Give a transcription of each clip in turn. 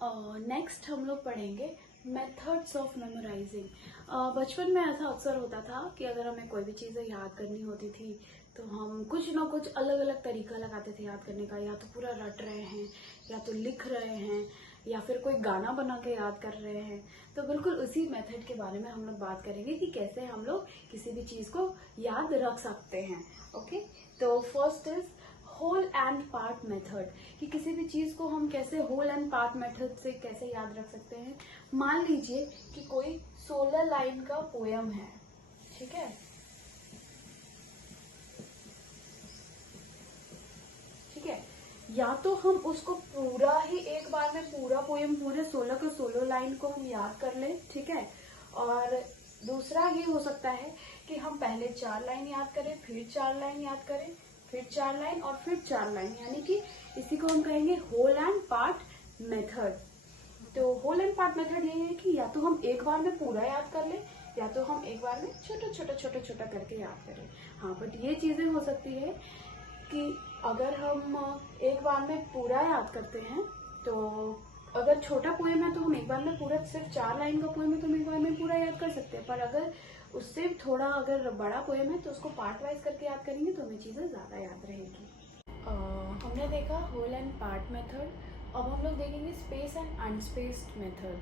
Next हम लोग पढ़ेंगे मेथड्स ऑफ मेमोराइजिंग। बचपन में ऐसा अक्सर होता था कि अगर हमें कोई भी चीज़ें याद करनी होती थी तो हम कुछ ना कुछ अलग अलग तरीका लगाते थे याद करने का। या तो पूरा रट रहे हैं, या तो लिख रहे हैं, या फिर कोई गाना बना के याद कर रहे हैं। तो बिल्कुल उसी मेथड के बारे में हम लोग बात करेंगे कि कैसे हम लोग किसी भी चीज़ को याद रख सकते हैं। ओके, तो first is whole and part method, कि किसी भी चीज को हम कैसे होल एंड पार्ट मेथड से कैसे याद रख सकते हैं। मान लीजिए कि कोई 16 लाइन का पोयम है, ठीक है। ठीक है, या तो हम उसको पूरा ही एक बार में पूरा पोयम पूरे 16 के 16 लाइन को हम याद कर लें, ठीक है। और दूसरा ये हो सकता है कि हम पहले 4 लाइन याद करें, फिर 4 लाइन याद करें, फिर 4 लाइन और फिर 4 लाइन, यानी कि इसी को हम कहेंगे होल एंड पार्ट मेथड। तो होल एंड पार्ट मेथड ये है कि या तो हम एक बार में पूरा याद कर लें, या तो हम एक बार में छोटा छोटा छोटा छोटा करके याद करें। हाँ, बट ये चीजें हो सकती है कि अगर हम एक बार में पूरा याद करते हैं तो अगर छोटा पोएम है तो हम एक बार में पूरा, सिर्फ 4 लाइन का पोएम है तो हम एक बार में पूरा याद कर सकते हैं। पर अगर उससे थोड़ा अगर बड़ा पोएम है तो उसको पार्ट वाइज करके याद करेंगे तो हमें चीज़ें ज़्यादा याद रहेगी। हमने देखा होल एंड पार्ट मेथड। अब हम लोग देखेंगे स्पेस एंड अनस्पेस्ड मेथड।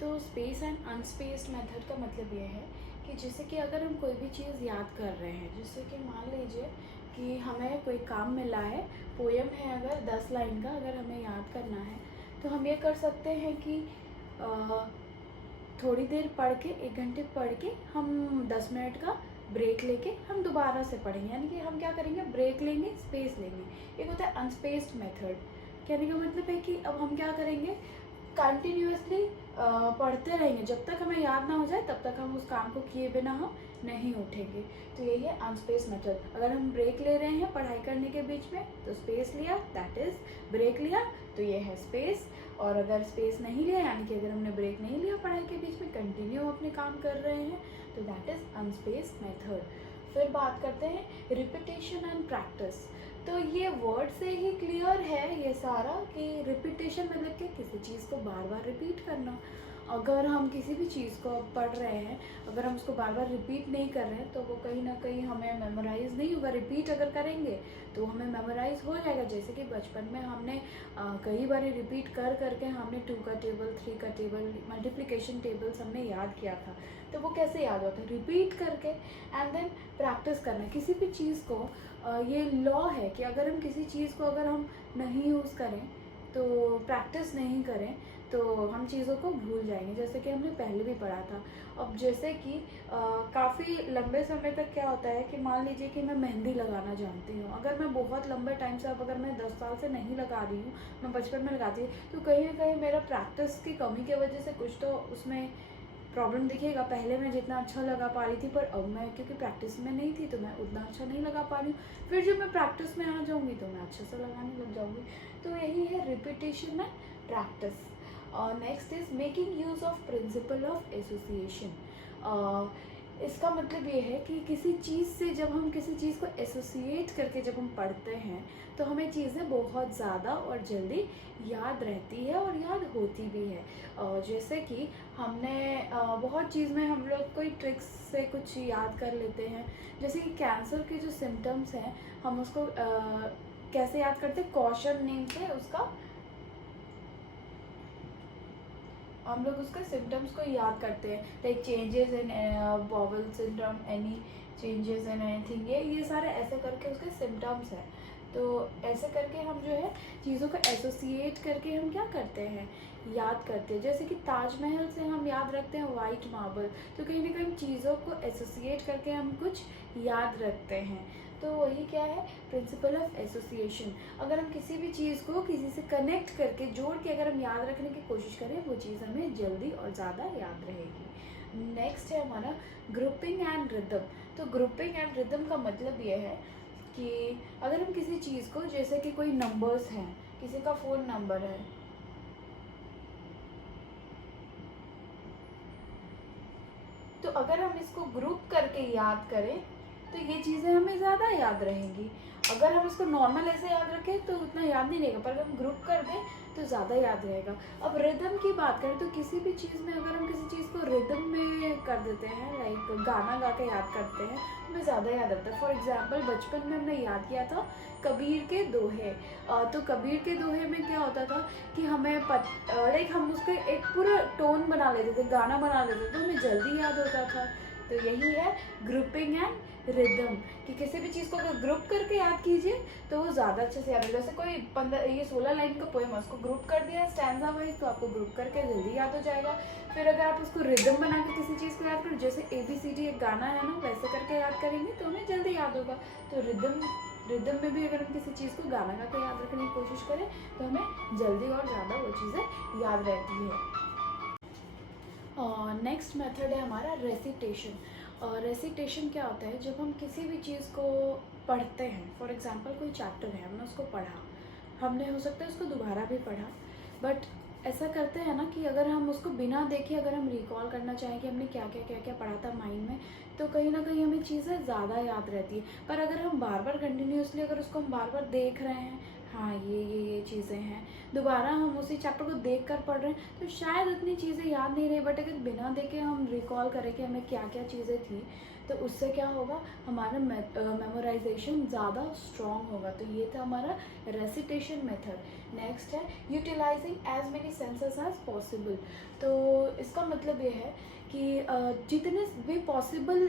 तो स्पेस एंड अनस्पेस्ड मेथड का मतलब ये है कि जैसे कि अगर हम कोई भी चीज़ याद कर रहे हैं, जैसे कि मान लीजिए कि हमें कोई काम मिला है, पोएम है अगर 10 लाइन का, अगर हमें याद करना है तो हम ये कर सकते हैं कि थोड़ी देर पढ़ के, 1 घंटे पढ़ के हम 10 मिनट का ब्रेक लेके हम दोबारा से पढ़ेंगे। यानी कि हम क्या करेंगे, ब्रेक लेंगे, स्पेस लेंगे। एक होता है अनस्पेस्ड मेथड। कहने का मतलब है कि अब हम क्या करेंगे, कंटिन्यूअसली पढ़ते रहेंगे, जब तक हमें याद ना हो जाए तब तक हम उस काम को किए बिना हम नहीं उठेंगे। तो यही है अनस्पेस्ड मेथड। अगर हम ब्रेक ले रहे हैं पढ़ाई करने के बीच में तो स्पेस लिया, दैट इज ब्रेक लिया, तो ये है स्पेस। और अगर स्पेस नहीं लिया, यानी कि अगर हमने ब्रेक नहीं लिया पढ़ाई के बीच में, कंटिन्यू अपने काम कर रहे हैं, तो दैट इज अनस्पेस्ड मेथड। फिर बात करते हैं रिपीटेशन एंड प्रैक्टिस। तो ये वर्ड से ही क्लियर है ये सारा कि रिपीटेशन मतलब कि किसी चीज़ को बार बार रिपीट करना। अगर हम किसी भी चीज़ को पढ़ रहे हैं, अगर हम उसको बार बार रिपीट नहीं कर रहे हैं तो वो कहीं ना कहीं हमें मेमोराइज नहीं होगा। रिपीट अगर करेंगे तो हमें मेमोराइज हो जाएगा। जैसे कि बचपन में हमने कई बार रिपीट कर करके हमने 2 का टेबल, 3 का टेबल, मल्टीप्लिकेशन टेबल्स हमने याद किया था। तो वो कैसे याद होता है, रिपीट करके एंड देन प्रैक्टिस करना। किसी भी चीज़ को ये लॉ है कि अगर हम किसी चीज़ को अगर हम नहीं यूज़ करें, तो प्रैक्टिस नहीं करें, तो हम चीज़ों को भूल जाएंगे। जैसे कि हमने पहले भी पढ़ा था। अब जैसे कि काफ़ी लंबे समय तक क्या होता है कि मान लीजिए कि मैं मेहंदी लगाना जानती हूँ, अगर मैं बहुत लंबे टाइम से, अब अगर मैं 10 साल से नहीं लगा रही हूँ, मैं बचपन में लगाती थी, तो कहीं ना कहीं मेरा प्रैक्टिस की कमी की वजह से कुछ तो उसमें प्रॉब्लम दिखेगा। पहले मैं जितना अच्छा लगा पा रही थी, पर अब मैं क्योंकि प्रैक्टिस में नहीं थी तो मैं उतना अच्छा नहीं लगा पा रही हूँ। फिर जब मैं प्रैक्टिस में आ जाऊँगी तो मैं अच्छे से लगाने लग जाऊँगी। तो यही है repetition and practice. Next is making use of principle of association. इसका मतलब ये है कि किसी चीज़ से जब हम किसी चीज़ को एसोसिएट करके जब हम पढ़ते हैं तो हमें चीज़ें बहुत ज़्यादा और जल्दी याद रहती है और याद होती भी है। जैसे कि हमने बहुत चीज़ में हम लोग कोई ट्रिक्स से कुछ याद कर लेते हैं। जैसे कि कैंसर के जो सिम्टम्स हैं, हम उसको कैसे याद करते हैं, कॉशन नेम से उसका हम लोग उसका सिम्टम्स को याद करते हैं। Like changes in bowel syndrome, any changes in anything, ये सारे ऐसे करके उसके सिम्टम्स हैं। तो ऐसे करके हम जो है चीज़ों को एसोसिएट करके हम क्या करते हैं, याद करते हैं। जैसे कि ताजमहल से हम याद रखते हैं वाइट मार्बल, तो कहीं ना कहीं चीज़ों को एसोसिएट करके हम कुछ याद रखते हैं। तो वही क्या है, प्रिंसिपल ऑफ एसोसिएशन। अगर हम किसी भी चीज़ को किसी से कनेक्ट करके जोड़ के अगर हम याद रखने की कोशिश करें, वो चीज़ हमें जल्दी और ज़्यादा याद रहेगी। नेक्स्ट है हमारा ग्रुपिंग एंड रिदम। तो ग्रुपिंग एंड रिदम का मतलब ये है कि अगर हम किसी चीज़ को, जैसे कि कोई नंबर्स हैं, किसी का फ़ोन नंबर है, तो अगर हम इसको ग्रुप करके याद करें तो ये चीज़ें हमें ज़्यादा याद रहेंगी। अगर हम इसको नॉर्मल ऐसे याद रखें तो उतना याद नहीं रहेगा, पर अगर हम ग्रुप कर दें तो ज़्यादा याद रहेगा। अब रिदम की बात करें तो किसी भी चीज़ में अगर हम किसी चीज़ को रिदम में कर देते हैं, लाइक गाना गा के याद करते हैं, तो हमें ज़्यादा याद आता है। फॉर एग्जाम्पल बचपन में हमने याद किया था कबीर के दोहे। तो कबीर के दोहे में क्या होता था कि हमें लाइक हम उसके एक पूरा टोन बना लेते थे, गाना बना लेते थे, तो हमें जल्दी याद होता था। तो यही है ग्रुपिंग एंड रिदम, कि किसी भी चीज़ को अगर ग्रुप करके याद कीजिए तो वो ज़्यादा अच्छे से याद है। जैसे कोई 16 लाइन का पोएम है, उसको ग्रुप कर दिया स्टैंजा वाइज, तो आपको ग्रुप करके जल्दी याद हो जाएगा। फिर अगर आप उसको रिदम बना के किसी चीज़ को याद करो, जैसे ABCD एक गाना है ना, वैसे करके याद करेंगे तो हमें जल्दी याद होगा। तो रिदम में भी अगर हम किसी चीज़ को गाना गा के याद रखने की कोशिश करें तो हमें जल्दी और ज़्यादा वो चीज़ें याद रहती है। नेक्स्ट मेथड है हमारा रेसिटेशन। रेसिटेशन क्या होता है, जब हम किसी भी चीज़ को पढ़ते हैं, फॉर एग्जांपल कोई चैप्टर है, हमने उसको पढ़ा, हमने हो सकता है उसको दोबारा भी पढ़ा, बट ऐसा करते हैं ना कि अगर हम उसको बिना देखे अगर हम रिकॉल करना चाहें कि हमने क्या क्या पढ़ा था माइंड में, तो कहीं ना कहीं हमें चीज़ें ज़्यादा याद रहती है। पर अगर हम बार बार कंटिन्यूसली अगर उसको हम बार बार देख रहे हैं, हाँ ये चीज़ें हैं, दोबारा हम उसी चैप्टर को देख कर पढ़ रहे हैं, तो शायद उतनी चीज़ें याद नहीं रही। बट अगर बिना देखे हम रिकॉल करें कि हमें क्या क्या चीज़ें थी, तो उससे क्या होगा, हमारा मेमोराइजेशन ज़्यादा स्ट्रॉन्ग होगा। तो ये था हमारा रेसिटेशन मेथड। नेक्स्ट है utilizing as many senses as possible. तो इसका मतलब ये है कि जितने भी पॉसिबल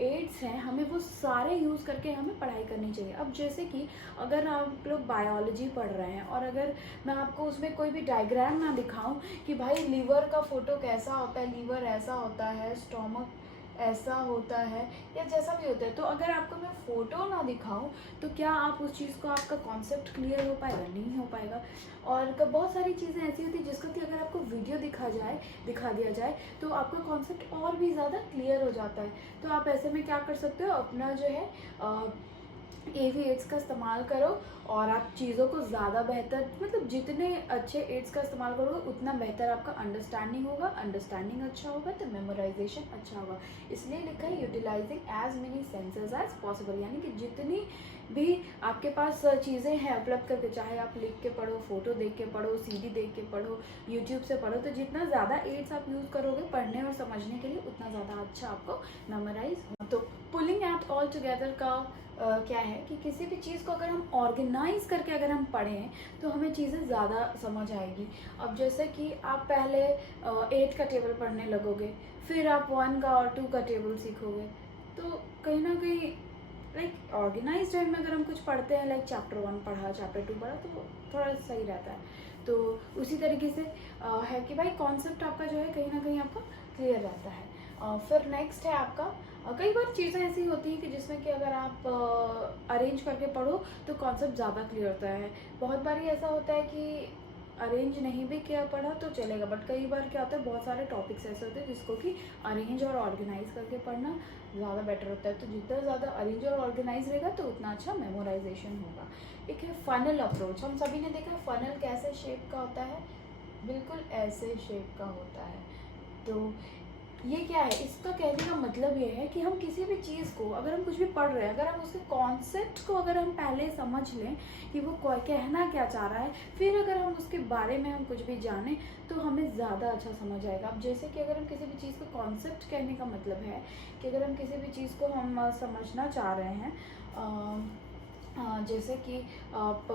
एड्स हैं, हमें वो सारे यूज़ करके हमें पढ़ाई करनी चाहिए। अब जैसे कि अगर आप लोग बायोलॉजी पढ़ रहे हैं और अगर मैं आपको उसमें कोई भी डायग्राम ना दिखाऊं कि भाई लीवर का फोटो कैसा होता है, लीवर ऐसा होता है, स्टोमक ऐसा होता है, या जैसा भी होता है, तो अगर आपको मैं फ़ोटो ना दिखाऊं तो क्या आप उस चीज़ को, आपका कॉन्सेप्ट क्लियर हो पाएगा? नहीं हो पाएगा। और बहुत सारी चीज़ें ऐसी होती है जिसको कि अगर आपको वीडियो दिखा दिया जाए तो आपका कॉन्सेप्ट और भी ज़्यादा क्लियर हो जाता है। तो आप ऐसे में क्या कर सकते हो, अपना जो है AV एड्स का इस्तेमाल करो और आप चीज़ों को ज़्यादा बेहतर, मतलब जितने अच्छे एड्स का इस्तेमाल करोगे उतना बेहतर आपका अंडरस्टैंडिंग होगा, अंडरस्टैंडिंग अच्छा होगा तो मेमोराइजेशन अच्छा होगा। इसलिए लिखा है utilizing as many senses as possible, यानी कि जितनी भी आपके पास चीज़ें हैं उपलब्ध करके, चाहे आप लिख के पढ़ो, फोटो देख के पढ़ो, CD देख के पढ़ो, यूट्यूब से पढ़ो, तो जितना ज़्यादा एड्स आप यूज़ करोगे पढ़ने और समझने के लिए, उतना ज़्यादा अच्छा आपको मेमोराइज हो। तो पुलिंग एट ऑल टुगेदर का क्या है कि किसी भी चीज़ को अगर हम ऑर्गेनाइज करके अगर हम पढ़ें तो हमें चीज़ें ज़्यादा समझ आएगी। अब जैसे कि आप पहले 8 का टेबल पढ़ने लगोगे, फिर आप 1 का और 2 का टेबल सीखोगे, तो कहीं ना कहीं लाइक ऑर्गेनाइज टाइम में अगर हम कुछ पढ़ते हैं, लाइक चैप्टर 1 पढ़ा, चैप्टर 2 पढ़ा, तो थोड़ा सही रहता है। तो उसी तरीके से है कि भाई कॉन्सेप्ट आपका जो है कहीं ना कहीं आपका क्लियर रहता है। फिर नेक्स्ट है आपका, कई बार चीज़ें ऐसी होती हैं कि जिसमें कि अगर आप अरेंज करके पढ़ो तो कॉन्सेप्ट ज़्यादा क्लियर होता है। बहुत बार ऐसा होता है कि अरेंज नहीं भी किया पढ़ा तो चलेगा, बट कई बार क्या होता है, बहुत सारे टॉपिक्स ऐसे होते हैं जिसको कि अरेंज और ऑर्गेनाइज करके पढ़ना ज़्यादा बेटर होता है। तो जितना ज़्यादा अरेंज और ऑर्गेनाइज रहेगा तो उतना अच्छा मेमोराइजेशन होगा। एक है फनल अप्रोच। हम सभी ने देखा फनल कैसे शेप का होता है, बिल्कुल ऐसे शेप का होता है। तो ये क्या है, इसका कहने का मतलब ये है कि हम किसी भी चीज़ को, अगर हम कुछ भी पढ़ रहे हैं, अगर हम उसके कॉन्सेप्ट को अगर हम पहले समझ लें कि वो कहना क्या चाह रहा है, फिर अगर हम उसके बारे में हम कुछ भी जानें तो हमें ज़्यादा अच्छा समझ आएगा। अब जैसे कि अगर हम किसी भी चीज़ का कॉन्सेप्ट कहने का मतलब है कि अगर हम किसी भी चीज़ को हम समझना चाह रहे हैं, जैसे कि आप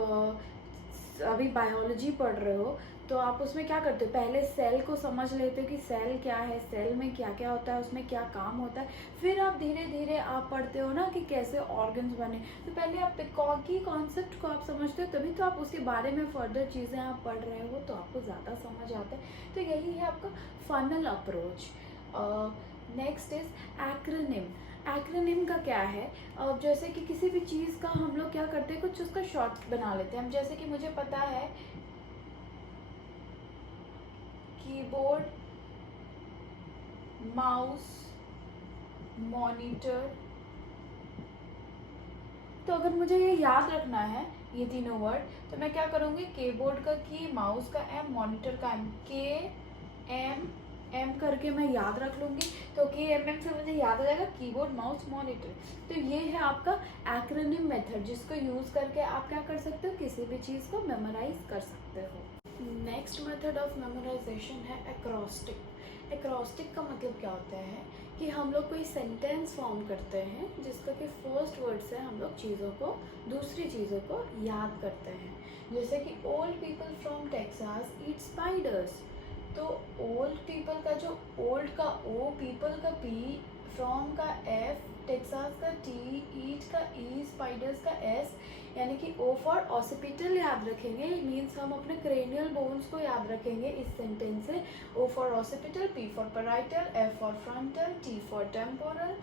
अभी बायोलॉजी पढ़ रहे हो, तो आप उसमें क्या करते हो, पहले सेल को समझ लेते हो कि सेल क्या है, सेल में क्या क्या होता है, उसमें क्या काम होता है, फिर आप धीरे धीरे आप पढ़ते हो ना कि कैसे ऑर्गन्स बने। तो पहले आप की कॉन्सेप्ट को आप समझते हो, तभी तो आप उसके बारे में फर्दर चीज़ें आप पढ़ रहे हो, तो आपको ज़्यादा समझ आता है। तो यही है आपका funnel approach. Next is acronym. Acronym का क्या है, अब जैसे कि किसी भी चीज़ का हम लोग क्या करते हैं, कुछ उसका शॉर्ट बना लेते हैं। हम जैसे कि मुझे पता है कीबोर्ड, माउस, मॉनिटर, तो अगर मुझे ये याद रखना है ये तीनों वर्ड, तो मैं क्या करूँगी, कीबोर्ड का की, माउस का एम, मॉनिटर का एम, एम करके मैं याद रख लूँगी। तो KMM से मुझे याद आ जाएगा कीबोर्ड, माउस, मॉनिटर। तो ये है आपका एक्रोनिम मेथड, जिसको यूज़ करके आप क्या कर सकते हो, किसी भी चीज़ को मेमोराइज कर सकते हो। नेक्स्ट मेथड ऑफ मेमोराइजेशन है एक्रोस्टिक। एक्रोस्टिक का मतलब क्या होता है कि हम लोग कोई सेंटेंस फॉर्म करते हैं जिसका कि फर्स्ट वर्ड से हम लोग चीज़ों को, दूसरी चीज़ों को याद करते हैं। जैसे कि old people from Texas eat spiders. तो ओल्ड पीपल का जो ओल्ड का ओ, पीपल का पी, फ्रॉम का एफ, टेक्सास का टी, ईट का ई, स्पाइडर्स का एस, यानी कि ओ फॉर ऑसिपिटल याद रखेंगे, मीन्स हम अपने क्रेनियल बोन्स को याद रखेंगे इस सेंटेंस से। O for occipital, P for parietal, F for frontal, T for temporal,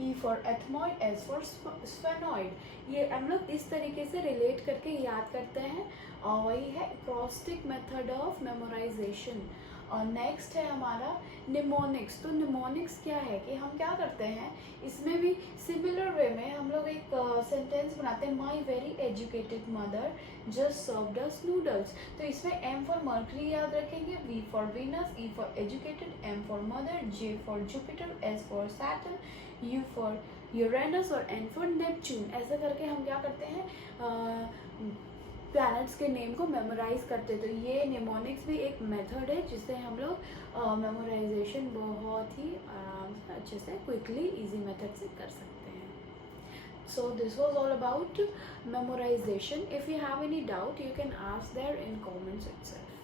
E for ethmoid, S for sphenoid. ये हम लोग इस तरीके से रिलेट करके याद करते हैं और वही है एक्रोस्टिक मेथड ऑफ मेमोराइजेशन। और नेक्स्ट है हमारा निमोनिक्स। तो निमोनिक्स क्या है कि हम क्या करते हैं, इसमें भी सिमिलर वे में हम लोग एक सेंटेंस बनाते हैं, my very educated mother just served us noodles. तो इसमें एम फॉर मर्करी याद रखेंगे, V for Venus, E for educated, M for mother, J for Jupiter, S for Saturn, U for Uranus और एन फॉर नेपच्यून। ऐसा करके हम क्या करते हैं, प्लैनेट्स के नेम को मेमोराइज करते। तो ये निमोनिक्स भी एक मेथड है जिससे हम लोग मेमोराइजेशन बहुत ही आराम से, अच्छे से, क्विकली, इजी मेथड से कर सकते हैं। So this was all about memorization. If you have any doubt, you can ask there in comments itself.